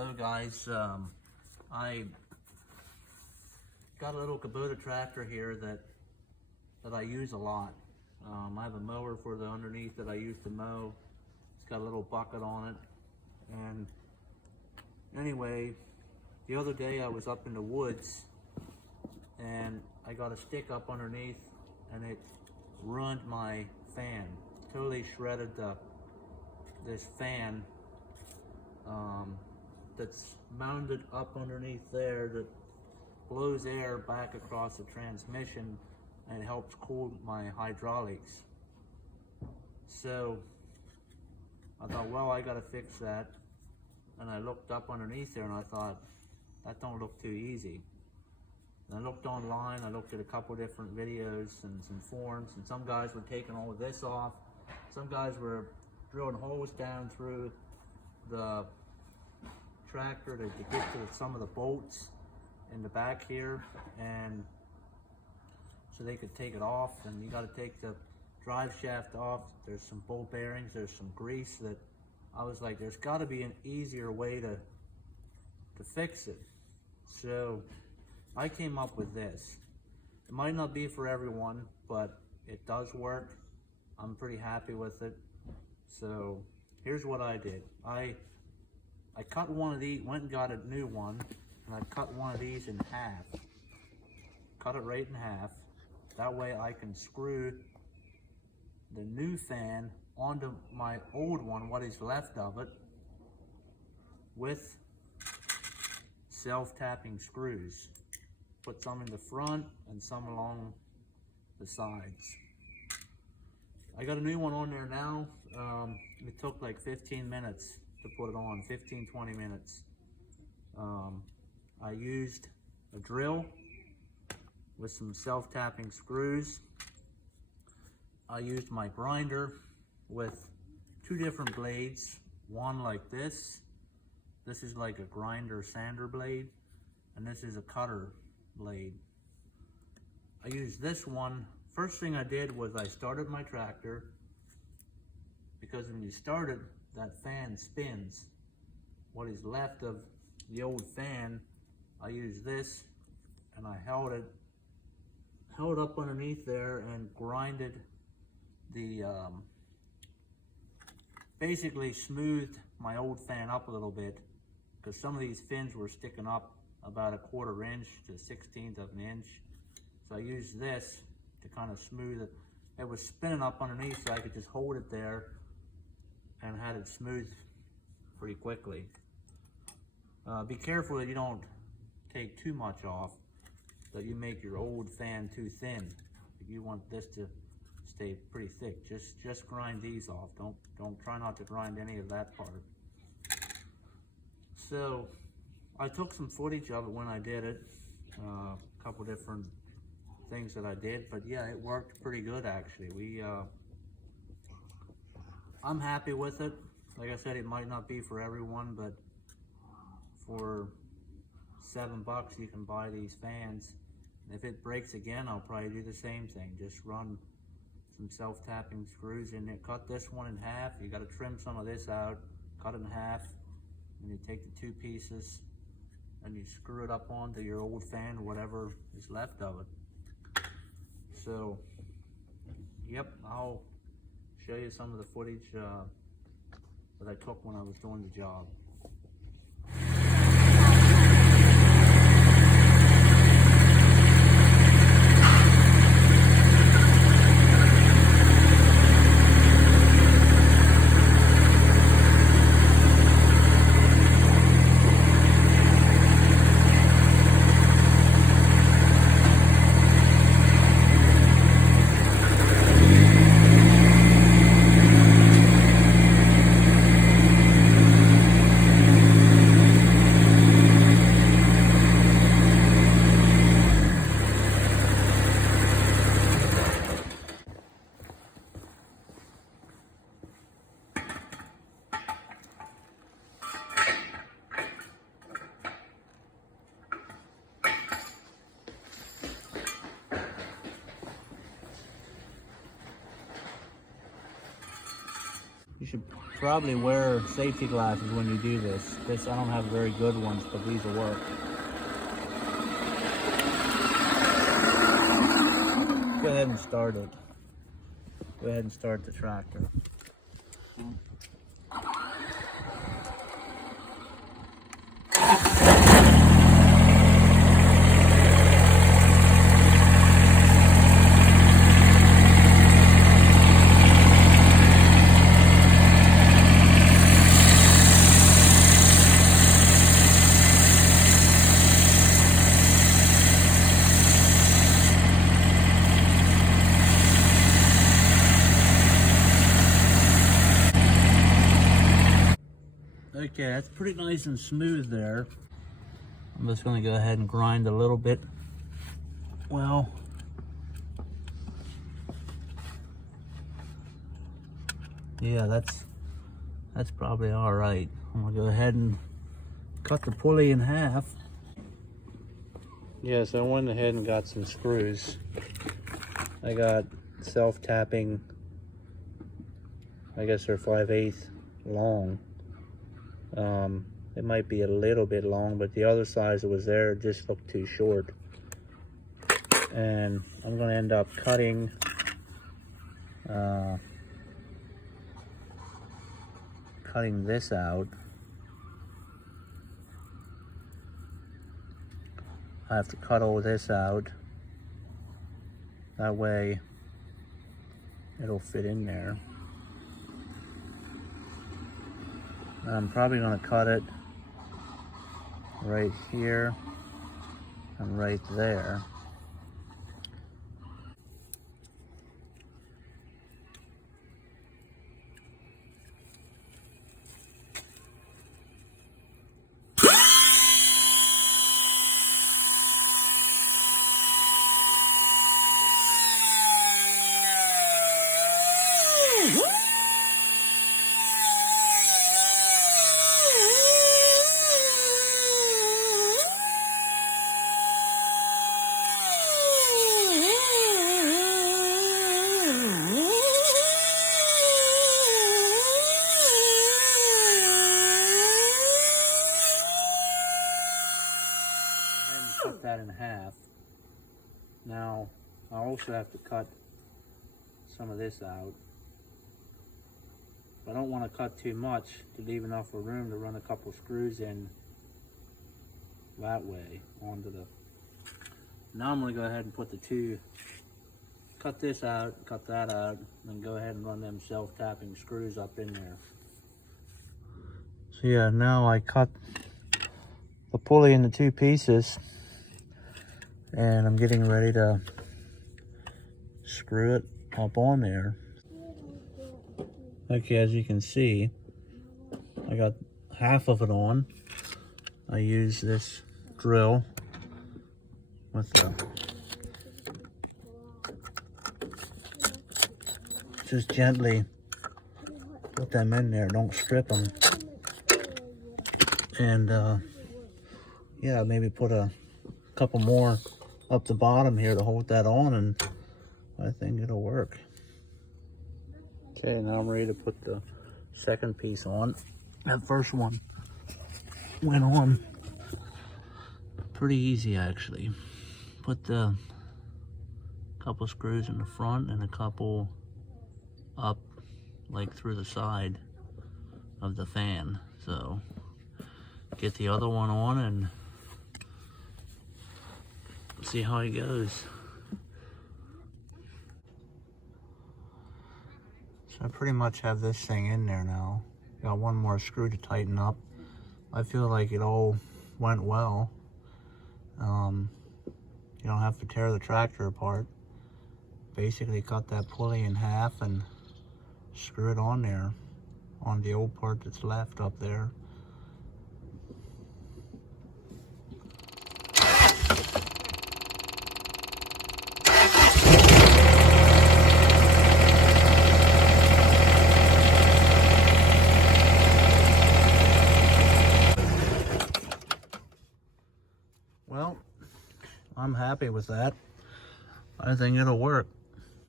Hello guys, I got a little kubota tractor here that I use a lot. I have a mower for the underneath that I use to mow. It's got a little bucket on it. And anyway, the other day I was up in the woods and I got a stick up underneath and it ruined my fan. Totally shredded this fan that's mounted up underneath there that blows air back across the transmission and it helps cool my hydraulics. So I thought, well, I gotta fix that. And I looked up underneath there and I thought, that don't look too easy. And I looked online, I looked at a couple different videos and some forums, and some guys were taking all of this off. Some guys were drilling holes down through the tractor to get to some of the bolts in the back here, and so they could take it off. And you got to take the drive shaft off. There's some bolt bearings, there's some grease that I was like, there's got to be an easier way to fix it. So I came up with this. It might not be for everyone, but it does work. I'm pretty happy with it. So here's what I did. I cut one of these, went and got a new one, and I cut one of these in half. Cut it right in half. That way I can screw the new fan onto my old one, what is left of it, with self-tapping screws. Put some in the front and some along the sides. I got a new one on there now. It took like 15 minutes to put it on, 15-20 minutes. I used a drill with some self-tapping screws. I used my grinder with two different blades, one like this. This is like a grinder sander blade, and this is a cutter blade. I used this one. First thing I did was I started my tractor, because when you start it, that fan spins. What is left of the old fan, I used this and I held it up underneath there and grinded the, basically smoothed my old fan up a little bit, because some of these fins were sticking up about 1/4 inch to 1/16 of an inch. So I used this to kind of smooth it. It was spinning up underneath, so I could just hold it there and had it smooth pretty quickly. Be careful that you don't take too much off, that you make your old fan too thin. If you want this to stay pretty thick, just grind these off. Don't try not to grind any of that part. So I took some footage of it when I did it, a couple different things that I did, but yeah, it worked pretty good actually. I'm happy with it. Like I said, it might not be for everyone, but for $7 you can buy these fans. And if it breaks again, I'll probably do the same thing. Just run some self-tapping screws in there. Cut this one in half. You got to trim some of this out. Cut it in half, and you take the two pieces and you screw it up onto your old fan or whatever is left of it. So, yep, I'll show you some of the footage that I took when I was doing the job. should probably wear safety glasses when you do this. I don't have very good ones, but these will work. Go ahead and start it. Go ahead and start the tractor. Okay, that's pretty nice and smooth there. I'm just going to go ahead and grind a little bit. Well, yeah, that's probably all right. I'm going to go ahead and cut the pulley in half. Yeah, so I went ahead and got some screws. I got self-tapping, I guess they're 5/8 long. It might be a little bit long, but the other size that was there just looked too short. And I'm going to end up cutting this out. I have to cut all this out. That way it'll fit in there. I'm probably going to cut it right here and right there. Cut that in half. Now I also have to cut some of this out. I don't want to cut too much to leave enough room to run a couple screws in that way onto the. Now I'm going to go ahead and put the two, cut this out, cut that out, and go ahead and run them self-tapping screws up in there. So yeah, now I cut the pulley into two pieces. And I'm getting ready to screw it up on there. Okay, as you can see, I got half of it on. I use this drill with the, just gently put them in there, don't strip them. And yeah, maybe put a couple more up the bottom here to hold that on, and I think it'll work. Okay, now I'm ready to put the second piece on. That first one went on pretty easy actually. Put the couple screws in the front and a couple up like through the side of the fan. So get the other one on and see how it goes. So I pretty much have this thing in there now. Got one more screw to tighten up. I feel like it all went well. You don't have to tear the tractor apart. Basically cut that pulley in half and screw it on there, on the old part that's left up there. Well, I'm happy with that. I think it'll work.